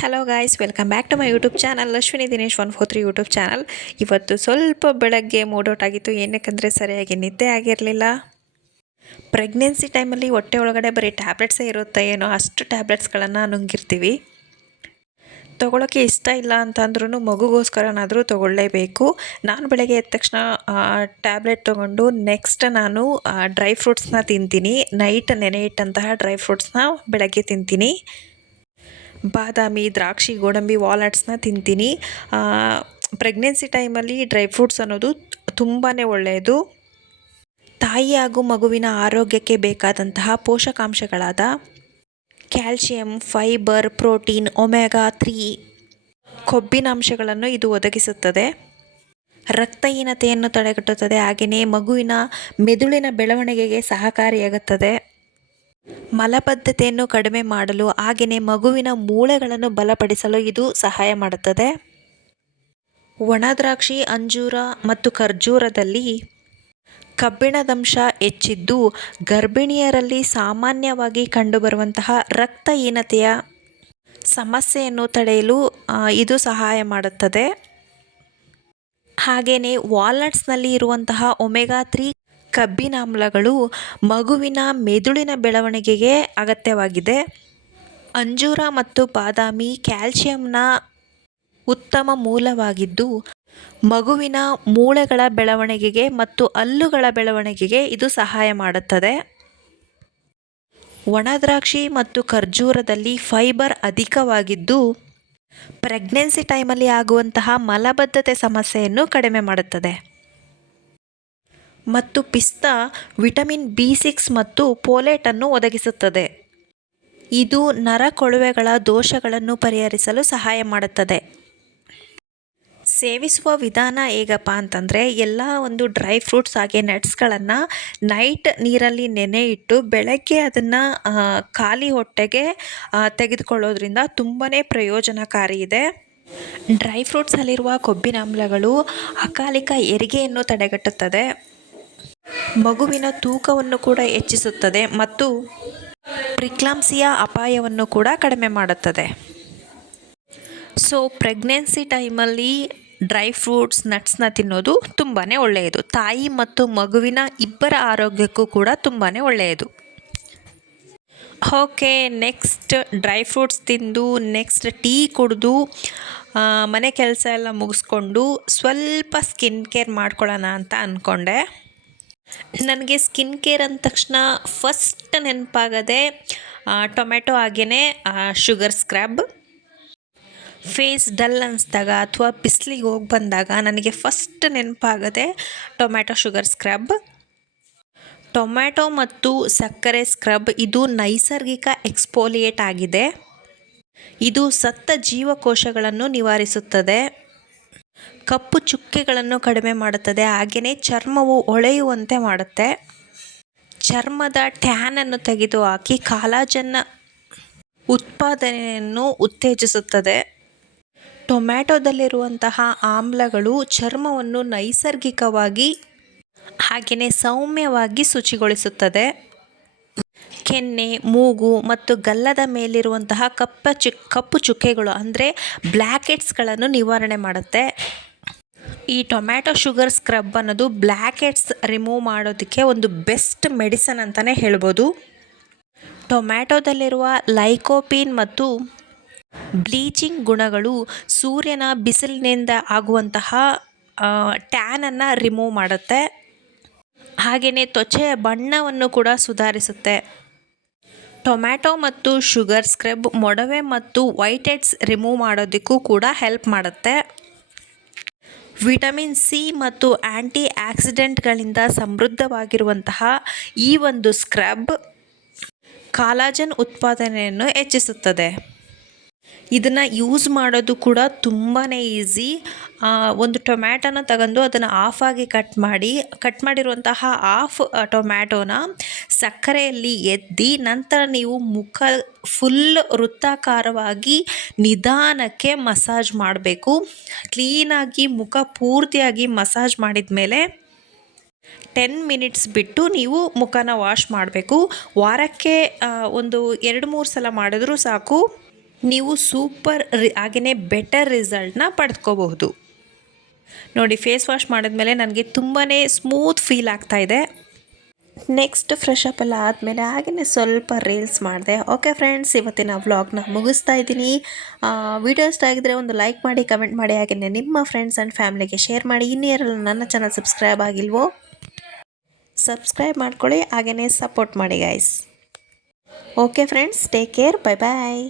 Hello guys, welcome back to my YouTube channel Ashwini Dinesh 143 YouTube channel. ಇವತ್ತು ಸ್ವಲ್ಪ ಬೆಳಗ್ಗೆ ಮೂಡೌಟ್ ಆಗಿತ್ತು, ಏನಕ್ಕೆಂದರೆ ಸರಿಯಾಗಿ ನಿದ್ದೆ ಆಗಿರಲಿಲ್ಲ. ಪ್ರೆಗ್ನೆನ್ಸಿ ಟೈಮಲ್ಲಿ ಹೊಟ್ಟೆ ಒಳಗಡೆ ಬರೀ ಟ್ಯಾಬ್ಲೆಟ್ಸೇ ಇರುತ್ತೆ ಏನೋ, ಅಷ್ಟು ಟ್ಯಾಬ್ಲೆಟ್ಸ್ಗಳನ್ನು ನುಂಗಿರ್ತೀವಿ. ತೊಗೊಳೋಕ್ಕೆ ಇಷ್ಟ ಇಲ್ಲ ಅಂತಂದ್ರೂ ಮಗುಗೋಸ್ಕರನಾದರೂ ತೊಗೊಳ್ಳೇಬೇಕು. ನಾನು ಬೆಳಗ್ಗೆ ಎದ್ದ ತಕ್ಷಣ ಟ್ಯಾಬ್ಲೆಟ್ ತೊಗೊಂಡು ನೆಕ್ಸ್ಟ್ ನಾನು ಡ್ರೈ ಫ್ರೂಟ್ಸ್ನ ತಿಂತೀನಿ. ನೈಟ್ ನೆನೆ ಇಟ್ಟಂತಹ ಡ್ರೈ ಫ್ರೂಟ್ಸ್ನ ಬೆಳಗ್ಗೆ ತಿಂತೀನಿ. ಬಾದಾಮಿ, ದ್ರಾಕ್ಷಿ, ಗೋಡಂಬಿ, ವಾಲ್ನಟ್ಸ್ನ ತಿಂತೀನಿ. ಪ್ರೆಗ್ನೆನ್ಸಿ ಟೈಮಲ್ಲಿ ಡ್ರೈ ಫ್ರೂಟ್ಸ್ ಅನ್ನೋದು ತುಂಬಾ ಒಳ್ಳೆಯದು. ತಾಯಿ ಹಾಗೂ ಮಗುವಿನ ಆರೋಗ್ಯಕ್ಕೆ ಬೇಕಾದಂತಹ ಪೋಷಕಾಂಶಗಳಾದ ಕ್ಯಾಲ್ಶಿಯಂ, ಫೈಬರ್, ಪ್ರೋಟೀನ್, ಒಮೆಗಾ 3 ಕೊಬ್ಬಿನಾಂಶಗಳನ್ನು ಇದು ಒದಗಿಸುತ್ತದೆ. ರಕ್ತಹೀನತೆಯನ್ನು ತಡೆಗಟ್ಟುತ್ತದೆ. ಹಾಗೆಯೇ ಮಗುವಿನ ಮೆದುಳಿನ ಬೆಳವಣಿಗೆಗೆ ಸಹಕಾರಿಯಾಗುತ್ತದೆ. ಮಲಬದ್ಧತೆಯನ್ನು ಕಡಿಮೆ ಮಾಡಲು ಹಾಗೆಯೇ ಮಗುವಿನ ಮೂಳೆಗಳನ್ನು ಬಲಪಡಿಸಲು ಇದು ಸಹಾಯ ಮಾಡುತ್ತದೆ. ಒಣದ್ರಾಕ್ಷಿ, ಅಂಜೂರ ಮತ್ತು ಖರ್ಜೂರದಲ್ಲಿ ಕಬ್ಬಿಣದಂಶ ಹೆಚ್ಚಿದ್ದು ಗರ್ಭಿಣಿಯರಲ್ಲಿ ಸಾಮಾನ್ಯವಾಗಿ ಕಂಡುಬರುವಂತಹ ರಕ್ತಹೀನತೆಯ ಸಮಸ್ಯೆಯನ್ನು ತಡೆಯಲು ಇದು ಸಹಾಯ ಮಾಡುತ್ತದೆ. ಹಾಗೆಯೇ ವಾಲ್ನಟ್ಸ್ನಲ್ಲಿ ಇರುವಂತಹ ಒಮೆಗಾ 3 ಕಬ್ಬಿನಾಮ್ಲಗಳು ಮಗುವಿನ ಮೆದುಳಿನ ಬೆಳವಣಿಗೆಗೆ ಅಗತ್ಯವಾಗಿದೆ. ಅಂಜೂರ ಮತ್ತು ಬಾದಾಮಿ ಕ್ಯಾಲ್ಶಿಯಂನ ಉತ್ತಮ ಮೂಲವಾಗಿದ್ದು ಮಗುವಿನ ಮೂಳೆಗಳ ಬೆಳವಣಿಗೆಗೆ ಮತ್ತು ಹಲ್ಲುಗಳ ಬೆಳವಣಿಗೆಗೆ ಇದು ಸಹಾಯ ಮಾಡುತ್ತದೆ. ಒಣದ್ರಾಕ್ಷಿ ಮತ್ತು ಖರ್ಜೂರದಲ್ಲಿ ಫೈಬರ್ ಅಧಿಕವಾಗಿದ್ದು ಪ್ರೆಗ್ನೆನ್ಸಿ ಟೈಮಲ್ಲಿ ಆಗುವಂತಹ ಮಲಬದ್ಧತೆ ಸಮಸ್ಯೆಯನ್ನು ಕಡಿಮೆ ಮಾಡುತ್ತದೆ. ಮತ್ತು ಪಿಸ್ತಾ ವಿಟಮಿನ್ B6 ಮತ್ತು ಫೋಲೇಟನ್ನು ಒದಗಿಸುತ್ತದೆ. ಇದು ನರಕೊಳುವೆಗಳ ದೋಷಗಳನ್ನು ಪರಿಹರಿಸಲು ಸಹಾಯ ಮಾಡುತ್ತದೆ. ಸೇವಿಸುವ ವಿಧಾನ ಹೇಗಪ್ಪ ಅಂತಂದರೆ, ಎಲ್ಲ ಒಂದು ಡ್ರೈ ಫ್ರೂಟ್ಸ್ ಹಾಗೆ ನಟ್ಸ್ಗಳನ್ನು ನೈಟ್ ನೀರಲ್ಲಿ ನೆನೆ ಇಟ್ಟು ಬೆಳಗ್ಗೆ ಅದನ್ನು ಖಾಲಿ ಹೊಟ್ಟೆಗೆ ತೆಗೆದುಕೊಳ್ಳೋದ್ರಿಂದ ತುಂಬಾ ಪ್ರಯೋಜನಕಾರಿ ಇದೆ. ಡ್ರೈ ಫ್ರೂಟ್ಸಲ್ಲಿರುವ ಕೊಬ್ಬಿನಾಮ್ಲಗಳು ಅಕಾಲಿಕ ಹೆರಿಗೆಯನ್ನು ತಡೆಗಟ್ಟುತ್ತದೆ, ಮಗುವಿನ ತೂಕವನ್ನು ಕೂಡ ಹೆಚ್ಚಿಸುತ್ತದೆ ಮತ್ತು ಪ್ರಿಕ್ಲಾಂಪ್ಸಿಯಾ ಅಪಾಯವನ್ನು ಕೂಡ ಕಡಿಮೆ ಮಾಡುತ್ತದೆ. ಸೊ ಪ್ರೆಗ್ನೆನ್ಸಿ ಟೈಮಲ್ಲಿ ಡ್ರೈ ಫ್ರೂಟ್ಸ್, ನಟ್ಸ್ನ ತಿನ್ನೋದು ತುಂಬಾ ಒಳ್ಳೆಯದು. ತಾಯಿ ಮತ್ತು ಮಗುವಿನ ಇಬ್ಬರ ಆರೋಗ್ಯಕ್ಕೂ ಕೂಡ ತುಂಬಾ ಒಳ್ಳೆಯದು. ಓಕೆ, ನೆಕ್ಸ್ಟ್ ಡ್ರೈ ಫ್ರೂಟ್ಸ್ ತಿಂದು ನೆಕ್ಸ್ಟ್ ಟೀ ಕುಡಿದು ಮನೆ ಕೆಲಸ ಎಲ್ಲ ಮುಗಿಸ್ಕೊಂಡು ಸ್ವಲ್ಪ ಸ್ಕಿನ್ ಕೇರ್ ಮಾಡ್ಕೊಳ್ಳೋಣ ಅಂತ ಅಂದ್ಕೊಂಡೆ. ನನಗೆ ಸ್ಕಿನ್ ಕೇರ್ ಅಂದ ತಕ್ಷಣ ಫಸ್ಟ್ ನೆನಪಾಗದೆ ಟೊಮೆಟೊ ಹಾಗೆಯೇ ಶುಗರ್ ಸ್ಕ್ರಬ್. ಫೇಸ್ ಡಲ್ ಅನ್ನಿಸ್ದಾಗ ಅಥವಾ ಬಿಸಿಲಿಗೆ ಹೋಗಿ ಬಂದಾಗ ನನಗೆ ಫಸ್ಟ್ ನೆನಪಾಗದೆ ಟೊಮೆಟೊ ಶುಗರ್ ಸ್ಕ್ರಬ್. ಟೊಮೆಟೊ ಮತ್ತು ಸಕ್ಕರೆ ಸ್ಕ್ರಬ್ ಇದು ನೈಸರ್ಗಿಕ ಎಕ್ಸ್ಫೋಲಿಯೇಟ್ ಆಗಿದೆ. ಇದು ಸತ್ತ ಜೀವಕೋಶಗಳನ್ನು ನಿವಾರಿಸುತ್ತದೆ, ಕಪ್ಪು ಚುಕ್ಕೆಗಳನ್ನು ಕಡಿಮೆ ಮಾಡುತ್ತದೆ, ಹಾಗೆಯೇ ಚರ್ಮವು ಹೊಳೆಯುವಂತೆ ಮಾಡುತ್ತೆ. ಚರ್ಮದ ಟ್ಯಾನನ್ನು ತೆಗೆದುಹಾಕಿ ಕಾಲಾಜನ್ ಉತ್ಪಾದನೆಯನ್ನು ಉತ್ತೇಜಿಸುತ್ತದೆ. ಟೊಮ್ಯಾಟೊದಲ್ಲಿರುವಂತಹ ಆಮ್ಲಗಳು ಚರ್ಮವನ್ನು ನೈಸರ್ಗಿಕವಾಗಿ ಹಾಗೆಯೇ ಸೌಮ್ಯವಾಗಿ ಶುಚಿಗೊಳಿಸುತ್ತದೆ. ಕೆನ್ನೆ, ಮೂಗು ಮತ್ತು ಗಲ್ಲದ ಮೇಲಿರುವಂತಹ ಕಪ್ಪು ಚುಕ್ಕೆಗಳು ಅಂದರೆ ಬ್ಲ್ಯಾಕ್ ಹೆಡ್ಸ್ಗಳನ್ನು ನಿವಾರಣೆ ಮಾಡುತ್ತೆ. ಈ ಟೊಮ್ಯಾಟೊ ಶುಗರ್ ಸ್ಕ್ರಬ್ ಅನ್ನೋದು ಬ್ಲ್ಯಾಕ್ ಹೆಡ್ಸ್ ರಿಮೂವ್ ಮಾಡೋದಕ್ಕೆ ಒಂದು ಬೆಸ್ಟ್ ಮೆಡಿಸನ್ ಅಂತಲೇ ಹೇಳ್ಬೋದು. ಟೊಮ್ಯಾಟೊದಲ್ಲಿರುವ ಲೈಕೋಪೀನ್ ಮತ್ತು ಬ್ಲೀಚಿಂಗ್ ಗುಣಗಳು ಸೂರ್ಯನ ಬಿಸಿಲಿನಿಂದ ಆಗುವಂತಹ ಟ್ಯಾನನ್ನು ರಿಮೂವ್ ಮಾಡುತ್ತೆ, ಹಾಗೆಯೇ ತ್ವಚೆಯ ಬಣ್ಣವನ್ನು ಕೂಡ ಸುಧಾರಿಸುತ್ತೆ. ಟೊಮ್ಯಾಟೊ ಮತ್ತು ಶುಗರ್ ಸ್ಕ್ರಬ್ ಮೊಡವೆ ಮತ್ತು ವೈಟ್ ಹೆಡ್ಸ್ ರಿಮೂವ್ ಮಾಡೋದಕ್ಕೂ ಕೂಡ ಹೆಲ್ಪ್ ಮಾಡುತ್ತೆ. ವಿಟಮಿನ್ ಸಿ ಮತ್ತು ಆ್ಯಂಟಿ ಆಕ್ಸಿಡೆಂಟ್ಗಳಿಂದ ಸಮೃದ್ಧವಾಗಿರುವಂತಹ ಈ ಒಂದು ಸ್ಕ್ರಬ್ ಕಾಲಾಜನ್ ಉತ್ಪಾದನೆಯನ್ನು ಹೆಚ್ಚಿಸುತ್ತದೆ. ಇದನ್ನು ಯೂಸ್ ಮಾಡೋದು ಕೂಡ ತುಂಬಾ ಈಸಿ. ಒಂದು ಟೊಮ್ಯಾಟೊನ ತಗೊಂಡು ಅದನ್ನು ಆಫಾಗಿ ಕಟ್ ಮಾಡಿರುವಂತಹ ಹಾಫ್ ಟೊಮ್ಯಾಟೊನ ಸಕ್ಕರೆಯಲ್ಲಿ ಎದ್ದಿ ನಂತರ ನೀವು ಮುಖ ಫುಲ್ ವೃತ್ತಾಕಾರವಾಗಿ ನಿಧಾನಕ್ಕೆ ಮಸಾಜ್ ಮಾಡಬೇಕು. ಕ್ಲೀನಾಗಿ ಮುಖ ಪೂರ್ತಿಯಾಗಿ ಮಸಾಜ್ ಮಾಡಿದ ಮೇಲೆ 10 ಮಿನಿಟ್ಸ್ ಬಿಟ್ಟು ನೀವು ಮುಖನ ವಾಶ್ ಮಾಡಬೇಕು. ವಾರಕ್ಕೆ ಒಂದು 2-3 ಸಲ ಮಾಡಿದ್ರೂ ಸಾಕು. ನೀವು ಸೂಪರ್ ಹಾಗೆಯೇ ಬೆಟರ್ ರಿಸಲ್ಟ್ನ ಪಡೆದುಕೋಬಹುದು. ನೋಡಿ ಫೇಸ್ ವಾಶ್ ಮಾಡಿದ್ಮೇಲೆ ನನಗೆ ತುಂಬಾ ಸ್ಮೂತ್ ಫೀಲ್ ಆಗ್ತಾಯಿದೆ. ನೆಕ್ಸ್ಟ್ ಫ್ರೆಶ್ ಅಪ್ ಎಲ್ಲ ಆದಮೇಲೆ ಹಾಗೆಯೇ ಸ್ವಲ್ಪ ರೀಲ್ಸ್ ಮಾಡಿದೆ. ಓಕೆ ಫ್ರೆಂಡ್ಸ್, ಇವತ್ತಿನ ವ್ಲಾಗ್ನ ಮುಗಿಸ್ತಾ ಇದ್ದೀನಿ. ವಿಡಿಯೋ ಇಷ್ಟ ಆಗಿದ್ರೆ ಒಂದು ಲೈಕ್ ಮಾಡಿ, ಕಮೆಂಟ್ ಮಾಡಿ, ಹಾಗೆಯೇ ನಿಮ್ಮ ಫ್ರೆಂಡ್ಸ್ ಆ್ಯಂಡ್ ಫ್ಯಾಮಿಲಿಗೆ ಶೇರ್ ಮಾಡಿ. ಇನ್ನೂ ಯಾರೆಲ್ಲ ನನ್ನ ಚಾನಲ್ ಸಬ್ಸ್ಕ್ರೈಬ್ ಆಗಿಲ್ವೋ ಸಬ್ಸ್ಕ್ರೈಬ್ ಮಾಡ್ಕೊಳ್ಳಿ, ಹಾಗೆಯೇ ಸಪೋರ್ಟ್ ಮಾಡಿ guys. Okay friends, take care, bye ಬಾಯ್.